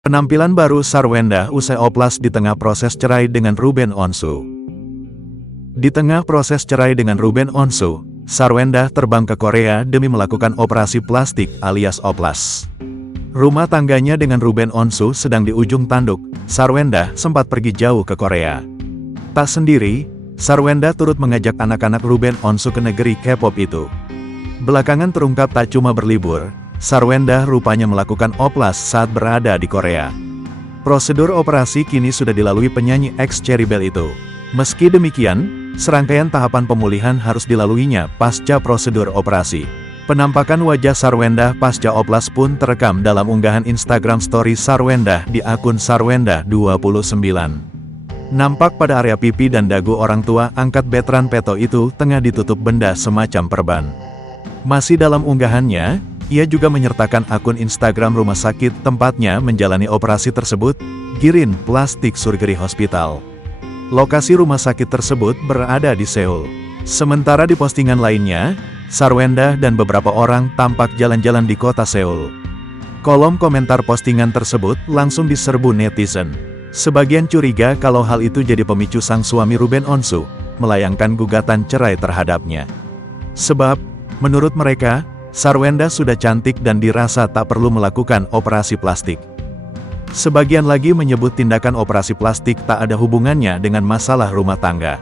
Penampilan baru Sarwenda usai oplas di tengah proses cerai dengan Ruben Onsu. Di tengah proses cerai dengan Ruben Onsu, Sarwenda terbang ke Korea demi melakukan operasi plastik alias oplas. Rumah tangganya dengan Ruben Onsu sedang di ujung tanduk. Sarwenda sempat pergi jauh ke Korea. Tak sendiri, Sarwenda turut mengajak anak-anak Ruben Onsu ke negeri K-pop itu. Belakangan terungkap tak cuma berlibur, Sarwenda rupanya melakukan oplas saat berada di Korea. Prosedur operasi kini sudah dilalui penyanyi ex Cherrybelle itu. Meski demikian, serangkaian tahapan pemulihan harus dilaluinya pasca prosedur operasi. Penampakan wajah Sarwenda pasca oplas pun terekam dalam unggahan Instagram Story Sarwenda di akun Sarwenda29. Nampak pada area pipi dan dagu orang tua angkat Betran Peto itu tengah ditutup benda semacam perban. Masih dalam unggahannya, ia juga menyertakan akun Instagram rumah sakit tempatnya menjalani operasi tersebut, Girin Plastic Surgery Hospital. Lokasi rumah sakit tersebut berada di Seoul. Sementara di postingan lainnya, Sarwenda dan beberapa orang tampak jalan-jalan di kota Seoul. Kolom komentar postingan tersebut langsung diserbu netizen. Sebagian curiga kalau hal itu jadi pemicu sang suami Ruben Onsu melayangkan gugatan cerai terhadapnya. Sebab, menurut mereka, Sarwenda sudah cantik dan dirasa tak perlu melakukan operasi plastik. Sebagian lagi menyebut tindakan operasi plastik tak ada hubungannya dengan masalah rumah tangga.